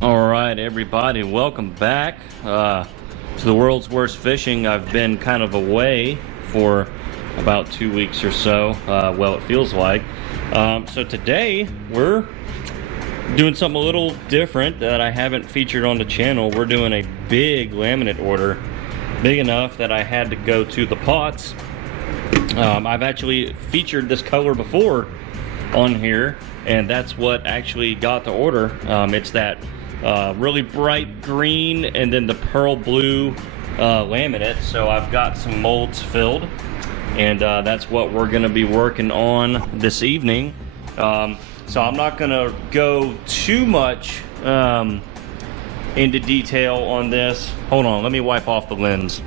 Alright everybody, welcome back to the world's worst fishing. I've been kind of away for about 2 weeks or so, well it feels like. So today we're doing something a little different that I haven't featured on the channel. We're doing a big laminate order, big enough that I had to go to the pots. I've actually featured this color before on here, and that's what actually got the order. It's that really bright green and then the pearl blue laminate. So I've got some molds filled, and that's what we're going to be working on this evening. So I'm not going to go too much into detail on this. Hold on, let me wipe off the lens.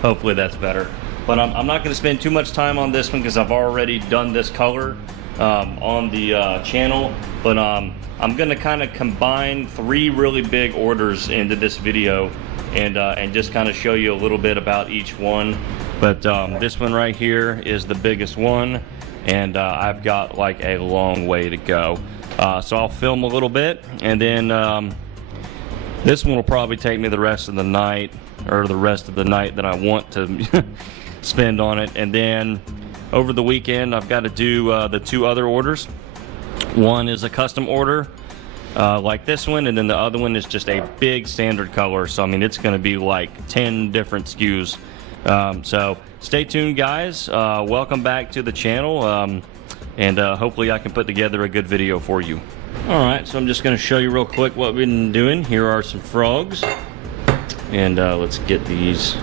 Hopefully that's better. But I'm not going to spend too much time on this one because I've already done this color on the channel. But I'm going to kind of combine 3 really big orders into this video and just kind of show you a little bit about each one. But this one right here is the biggest one, and I've got like a long way to go. So I'll film a little bit, and then this one will probably take me the rest of the night, or the rest of the night that I want to spend on it. And then over the weekend I've got to do the 2 other orders. One is a custom order like this one, and then the other one is just a big standard color. So I mean, it's going to be like 10 different SKUs. So stay tuned, guys. Welcome back to the channel, and hopefully I can put together a good video for you. Alright, so I'm just going to show you real quick what we've been doing. Here are some frogs, and let's get these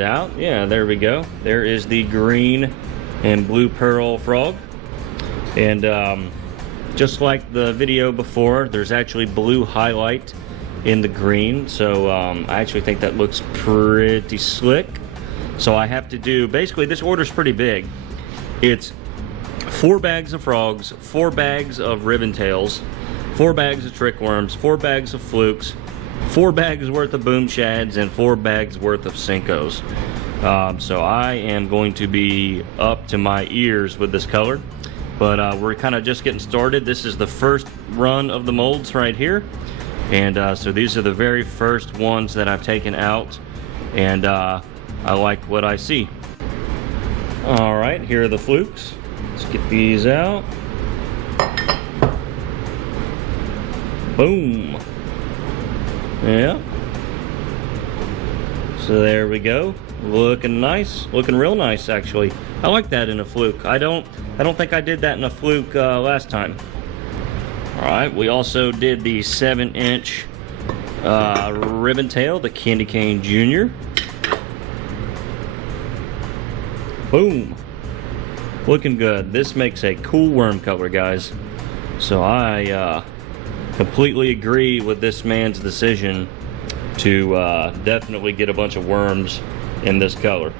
out. Yeah, there we go. There is the green and blue pearl frog, and just like the video before, there's actually blue highlight in the green. So I actually think that looks pretty slick. So I have to do, basically this order's pretty big. It's 4 bags of frogs, 4 bags of ribbontails, 4 bags of trickworms, 4 bags of flukes, 4 bags worth of boom shads, and 4 bags worth of senkos. So I am going to be up to my ears with this color, but we're kind of just getting started. This is the first run of the molds right here, and so these are the very first ones that I've taken out, and I like what I see. Alright, here are the flukes. Let's get these out. Boom. Yeah. So there we go. Looking nice. Looking real nice, actually. I like that in a fluke. I don't think I did that in a fluke last time. Alright, we also did the 7-inch ribbontail, the Candy Cane Jr. Boom. Looking good. This makes a cool worm color, guys. So I completely agree with this man's decision to definitely get a bunch of worms in this color.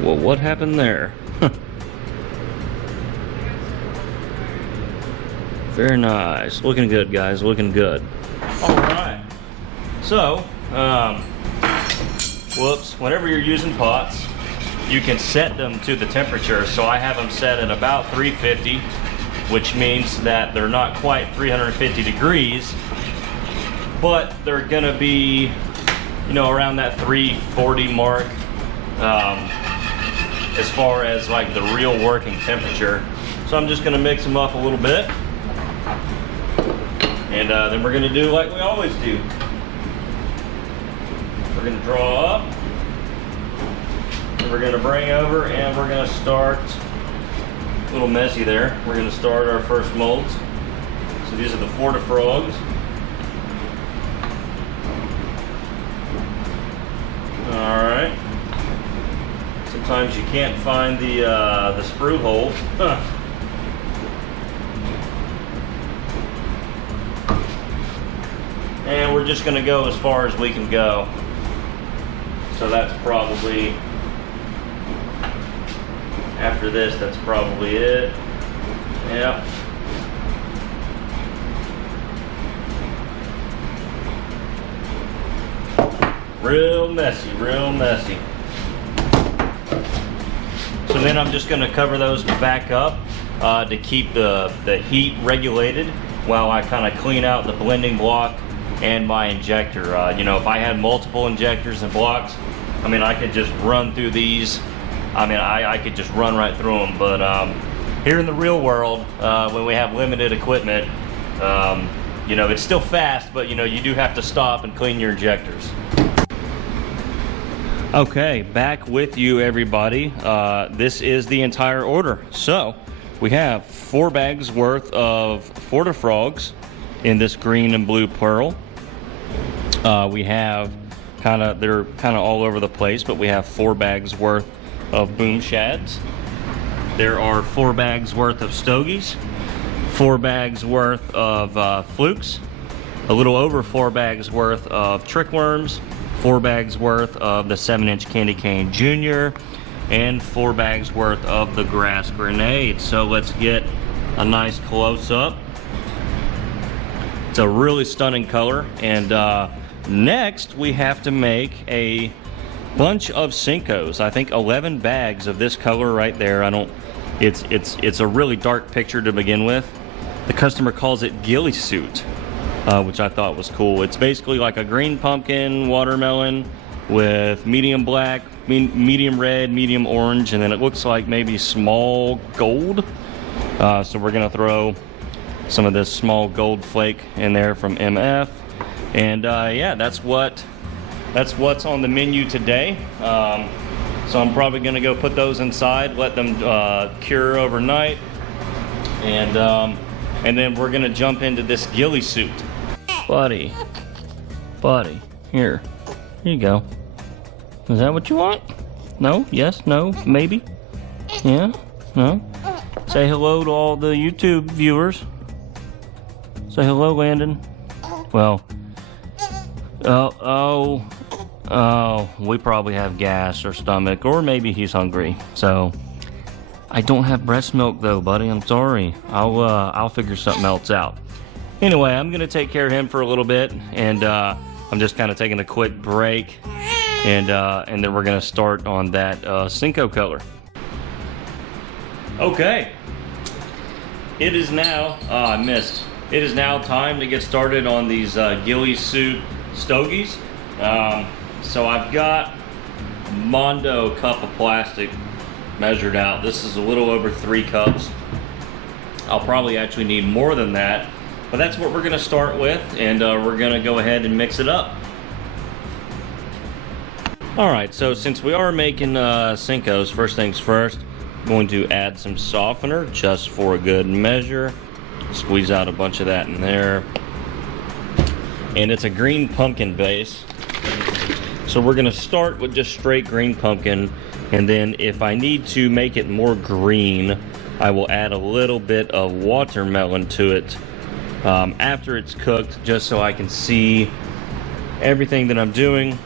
Well, what happened there? Very nice. Looking good, guys. Looking good. Alright. So, whoops. Whenever you're using pots, you can set them to the temperature. So I have them set at about 350, which means that they're not quite 350 degrees, but they're going to be, you know, around that 340 mark as far as like the real working temperature. So I'm just going to mix them up a little bit. And then we're going to do like we always do. We're going to draw up, and we're going to bring over, and we're going to start, a little messy there, we're going to start our first molds. So these are the Florida frogs. Alright. Sometimes you can't find the sprue hole. And we're just going to go as far as we can go. So that's probably, after this, that's probably it. Yep. Real messy, real messy. So then I'm just gonna cover those back up to keep the heat regulated while I kind of clean out the blending block and my injector. You know, if I had multiple injectors and blocks, I mean, I could just run through these. I mean, I could just run right through them. But here in the real world, when we have limited equipment, you know, it's still fast, but you know, you do have to stop and clean your injectors. Okay, back with you, everybody. This is the entire order. So we have 4 bags worth of Florida frogs in this green and blue pearl. We have they're kind of all over the place, but we have 4 bags worth of boom shads. There are 4 bags worth of stogies, 4 bags worth of flukes, a little over 4 bags worth of trickworms, 4 bags worth of the 7-inch candy cane junior, and 4 bags worth of the grass grenade. So let's get a nice close-up. It's a really stunning color. And next we have to make a bunch of senkos. I think 11 bags of this color right there. It's a really dark picture to begin with. The customer calls it ghillie suit, which I thought was cool. It's basically like a green pumpkin watermelon with medium black, medium red, medium orange, and then it looks like maybe small gold. So we're gonna throw some of this small gold flake in there from MF. And yeah, that's what's on the menu today. So I'm probably gonna go put those inside, let them cure overnight, and then we're gonna jump into this ghillie suit. Buddy, here you go. Is that what you want? No? Yes? No? Maybe? Yeah? No? Say hello to all the YouTube viewers. Say hello, Landon. Well, we probably have gas or stomach, or maybe he's hungry. So I don't have breast milk though, buddy. I'm sorry. I'll figure something else out. Anyway, I'm gonna take care of him for a little bit, and I'm just kind of taking a quick break, and then we're gonna start on that senko color. Okay, it is now It is now time to get started on these ghillie suit stogies. So I've got Mondo cup of plastic measured out. This is a little over 3 cups. I'll probably actually need more than that, but that's what we're gonna start with, and we're gonna go ahead and mix it up. All right, so since we are making senkos, first things first, I'm going to add some softener just for a good measure. Squeeze out a bunch of that in there. And it's a green pumpkin base. So we're gonna start with just straight green pumpkin, and then if I need to make it more green, I will add a little bit of watermelon to it after it's cooked, just so I can see everything that I'm doing,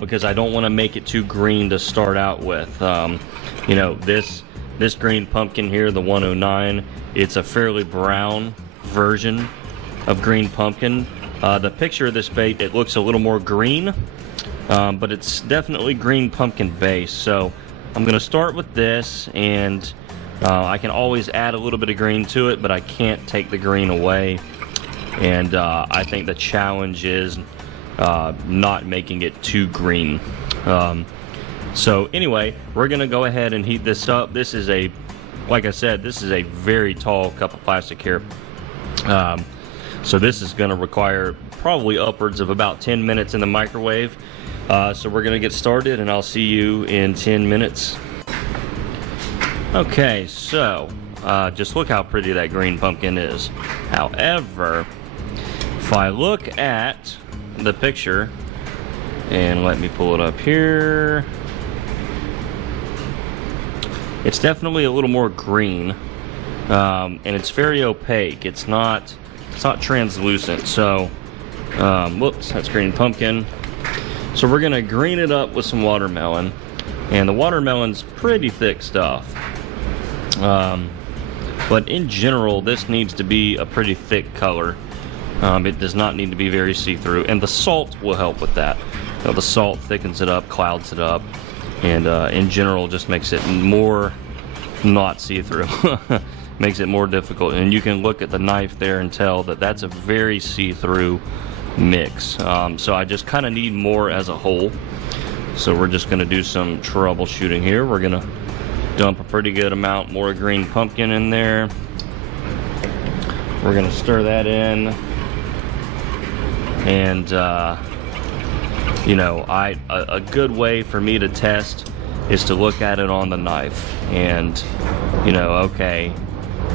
because I don't want to make it too green to start out with. You know, this green pumpkin here, the 109, it's a fairly brown version of green pumpkin. The picture of this bait, it looks a little more green, but it's definitely green pumpkin base. So I'm gonna start with this, and I can always add a little bit of green to it, but I can't take the green away. And I think the challenge is not making it too green. So anyway, we're gonna go ahead and heat this up. This is like I said, this is a very tall cup of plastic here. So this is gonna require probably upwards of about 10 minutes in the microwave. So we're gonna get started, and I'll see you in 10 minutes. Okay, so just look how pretty that green pumpkin is. However, if I look at the picture, and let me pull it up here, it's definitely a little more green, and it's very opaque. It's not translucent. So whoops, that's green pumpkin. So we're gonna green it up with some watermelon, and the watermelon's pretty thick stuff, but in general this needs to be a pretty thick color. It does not need to be very see-through, and the salt will help with that. The salt thickens it up, clouds it up, and in general just makes it more not see-through. Makes it more difficult, and you can look at the knife there and tell that that's a very see-through mix. So I just kind of need more as a whole. So we're just going to do some troubleshooting here. We're going to dump a pretty good amount more green pumpkin in there. We're going to stir that in, and you know, a good way for me to test is to look at it on the knife, and you know, okay,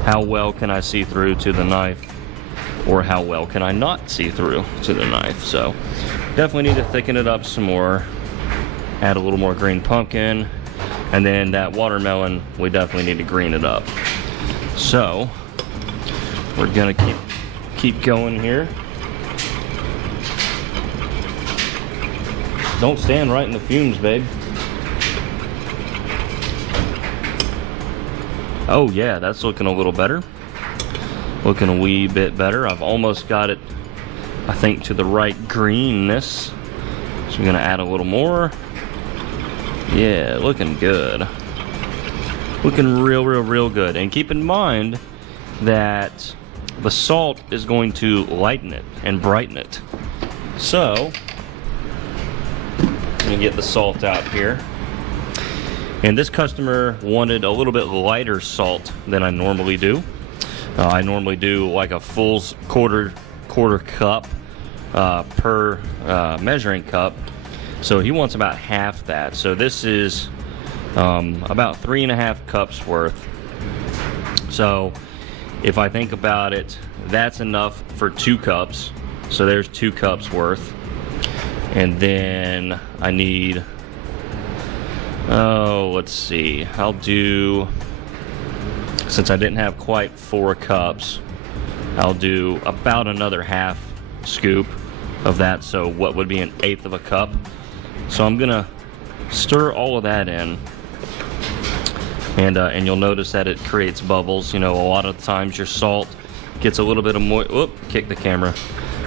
how well can I see through to the knife, or how well can I not see through to the knife? So definitely need to thicken it up some more, add a little more green pumpkin, and then that watermelon, we definitely need to green it up. So we're gonna keep going here. Don't stand right in the fumes, babe. Oh yeah, that's looking a little better. Looking a wee bit better. I've almost got it, I think, to the right greenness. So I'm gonna add a little more. Yeah, looking good. Looking real good. And keep in mind that the salt is going to lighten it and brighten it. So let me get the salt out here. And this customer wanted a little bit lighter salt than I normally do. I normally do like a full quarter cup per measuring cup. So he wants about half that. So this is about 3.5 cups worth. So if I think about it, that's enough for 2 cups. So there's 2 cups worth. And then I need, oh, let's see, I'll do, since I didn't have quite 4 cups, I'll do about another half scoop of that, so what would be 1/8 of a cup. So I'm gonna stir all of that in, and you'll notice that it creates bubbles. You know, a lot of times your salt gets a little bit of whoop, kick the camera.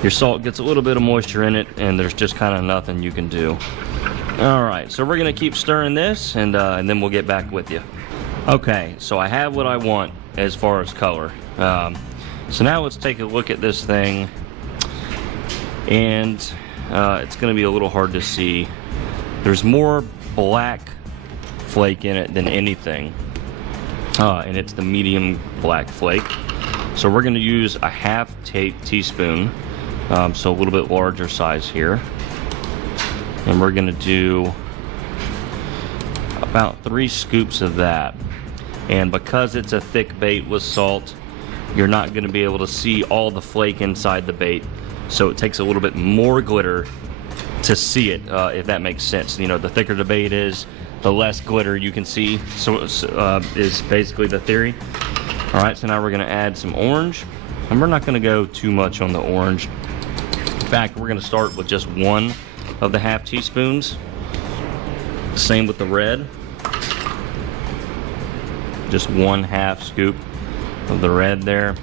Your salt gets a little bit of moisture in it, and there's just kind of nothing you can do. All right, so we're gonna keep stirring this, and then we'll get back with you. Okay, so I have what I want as far as color. So now let's take a look at this thing, and it's gonna be a little hard to see. There's more black flake in it than anything, and it's the medium black flake. So we're gonna use a 1/2 teaspoon, so a little bit larger size here. And we're gonna do about 3 scoops of that. And because it's a thick bait with salt, you're not gonna be able to see all the flake inside the bait. So it takes a little bit more glitter to see it, if that makes sense. You know, the thicker the bait is, the less glitter you can see, so is basically the theory. All right, so now we're gonna add some orange, and we're not gonna go too much on the orange. In fact, we're gonna start with just 1 of the 1/2 teaspoons. Same with the red. Just 1/2 scoop of the red there.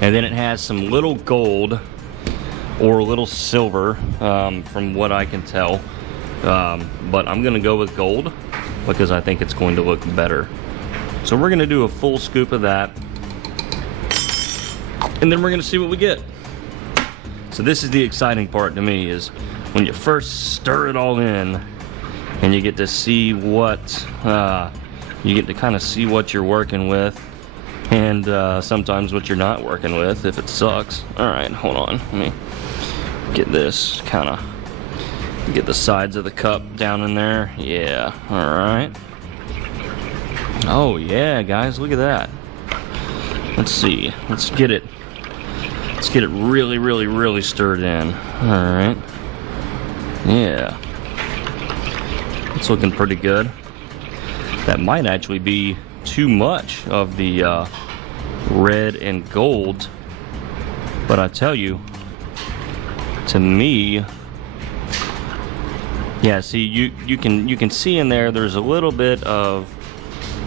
And then it has some little gold or a little silver, from what I can tell. But I'm gonna go with gold because I think it's going to look better. So we're gonna do a full scoop of that, and then we're gonna see what we get. So this is the exciting part to me, is when you first stir it all in and you get to see what, you get to kind of see what you're working with, and sometimes what you're not working with if it sucks. All right, hold on, let me get this, kind of get the sides of the cup down in there. Yeah, all right. Oh yeah, guys, look at that. Let's see, let's get it really stirred in. All right, yeah, it's looking pretty good. That might actually be too much of the red and gold, but I tell you, to me, yeah, see, you can see in there, there's a little bit of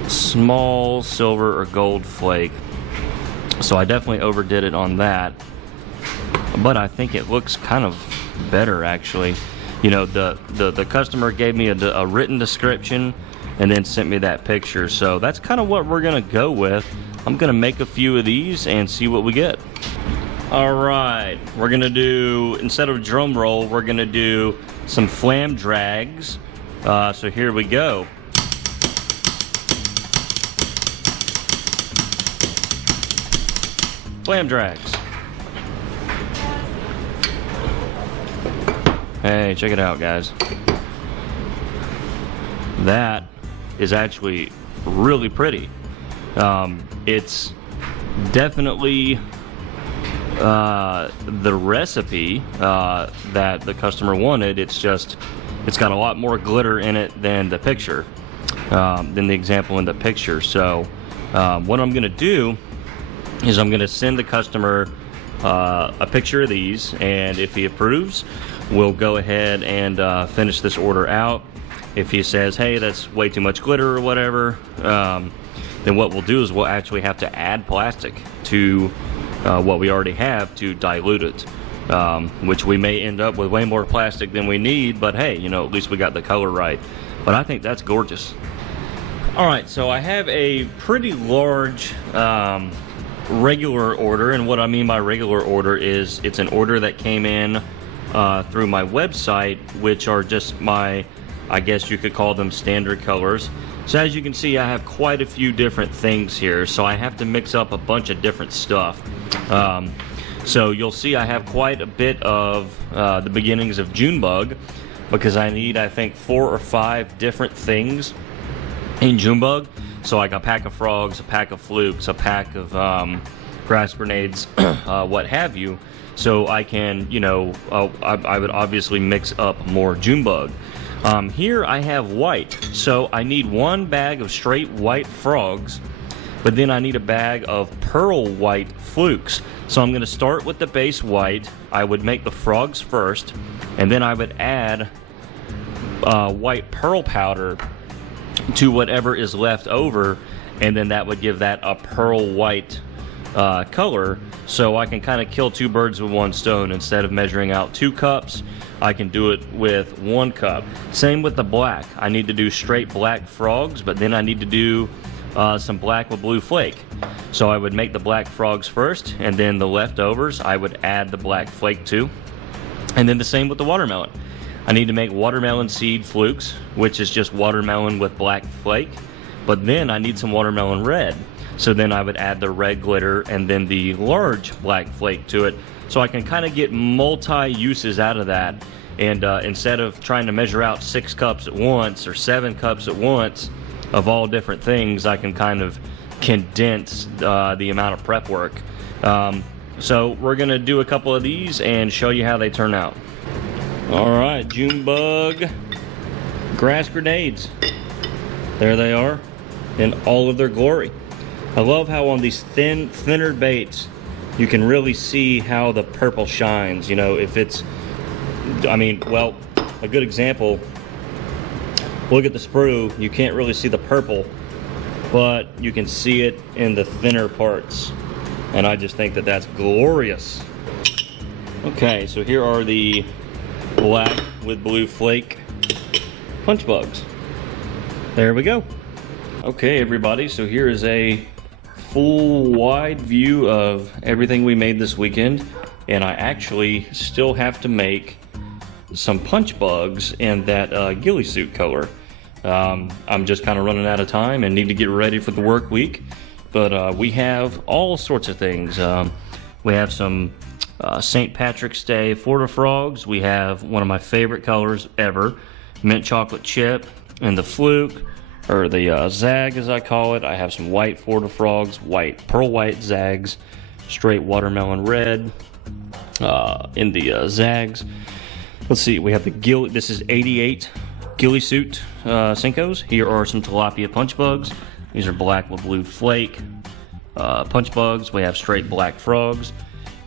small silver or gold flake, So I definitely overdid it on that, but I think it looks kind of better actually. You know, the customer gave me a written description and then sent me that picture, so that's kind of what we're gonna go with. I'm gonna make a few of these and see what we get. All right, we're gonna do, instead of drum roll, we're gonna do some flam drags. So here we go. Flam drags. Hey, check it out, guys. That is actually really pretty. It's definitely the recipe that the customer wanted. It's just, it's got a lot more glitter in it than the picture, than the example in the picture. So what I'm gonna do is I'm gonna send the customer a picture of these, and if he approves, we'll go ahead and finish this order out. If he says, hey, that's way too much glitter or whatever, then what we'll do is we'll actually have to add plastic to what we already have to dilute it, which we may end up with way more plastic than we need, but hey, you know, at least we got the color right. But I think that's gorgeous. All right, so I have a pretty large regular order, and what I mean by regular order is it's an order that came in through my website, which are just my, I guess you could call them standard colors. So as you can see, I have quite a few different things here, so I have to mix up a bunch of different stuff. So you'll see I have quite a bit of the beginnings of Junebug, because I need, I think, 4 or 5 different things in Junebug. So like a pack of frogs, a pack of flukes, a pack of grass grenades, what have you. So I can, you know, I would obviously mix up more Junebug. Here I have white, so I need 1 bag of straight white frogs, but then I need a bag of pearl white flukes. So I'm going to start with the base white. I would make the frogs first, and then I would add white pearl powder to whatever is left over, and then that would give that a pearl white color. So I can kind of kill 2 birds with 1 stone. Instead of measuring out 2 cups, I can do it with 1 cup. Same with the black. I need to do straight black frogs, but then I need to do some black with blue flake. So I would make the black frogs first, and then the leftovers I would add the black flake to. And then the same with the watermelon. I need to make watermelon seed flukes, which is just watermelon with black flake, but then I need some watermelon red. So then I would add the red glitter and then the large black flake to it. So I can kind of get multi-uses out of that. And instead of trying to measure out 6 cups at once or 7 cups at once of all different things, I can kind of condense the amount of prep work. So we're gonna do a couple of these and show you how they turn out. All right, Junebug grass grenades. There they are in all of their glory. I love how on these thinner baits, you can really see how the purple shines. You know, if it's, I mean, well, a good example, look at the sprue. You can't really see the purple, but you can see it in the thinner parts. And I just think that that's glorious. Okay, so here are the black with blue flake punch bugs. There we go. Okay, everybody, so here is a full wide view of everything we made this weekend, and I actually still have to make some punch bugs in that ghillie suit color. I'm just kind of running out of time and need to get ready for the work week, but we have all sorts of things. We have some St. Patrick's Day Florida frogs. We have one of my favorite colors ever, mint chocolate chip, and the fluke, or the zag as I call it. I have some white Florida frogs, white pearl white zags, straight watermelon red in the zags. Let's see, we have the ghillie, this is 88 ghillie suit senkos. Here are some tilapia punch bugs. These are black with blue flake punch bugs. We have straight black frogs.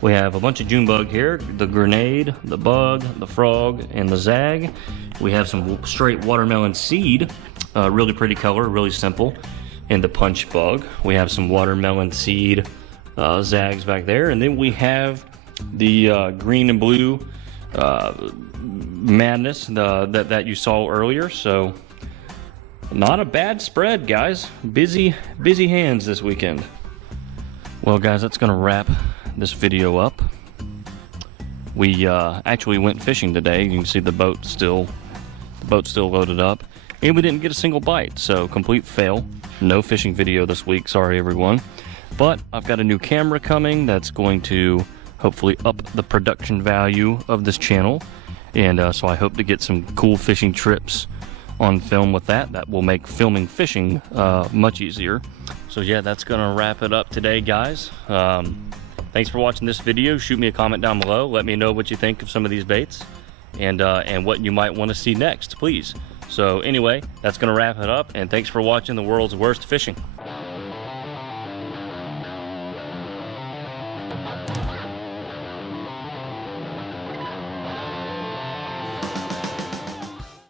We have a bunch of Junebug here, the grenade, the bug, the frog, and the zag. We have some straight watermelon seed, really pretty color, really simple, and the punch bug. We have some watermelon seed zags back there. And then we have the green and blue madness that you saw earlier. So not a bad spread, guys. Busy hands this weekend. Well, guys, that's gonna wrap this video up. We actually went fishing today. You can see the boat still loaded up, and we didn't get a single bite, so complete fail. No fishing video this week, sorry everyone. But I've got a new camera coming that's going to hopefully up the production value of this channel, and so I hope to get some cool fishing trips on film with that. That will make filming fishing much easier. So yeah, that's gonna wrap it up today, guys. Thanks for watching this video. Shoot me a comment down below. Let me know what you think of some of these baits, and what you might want to see next, please. So anyway, that's gonna wrap it up, and thanks for watching the world's worst fishing.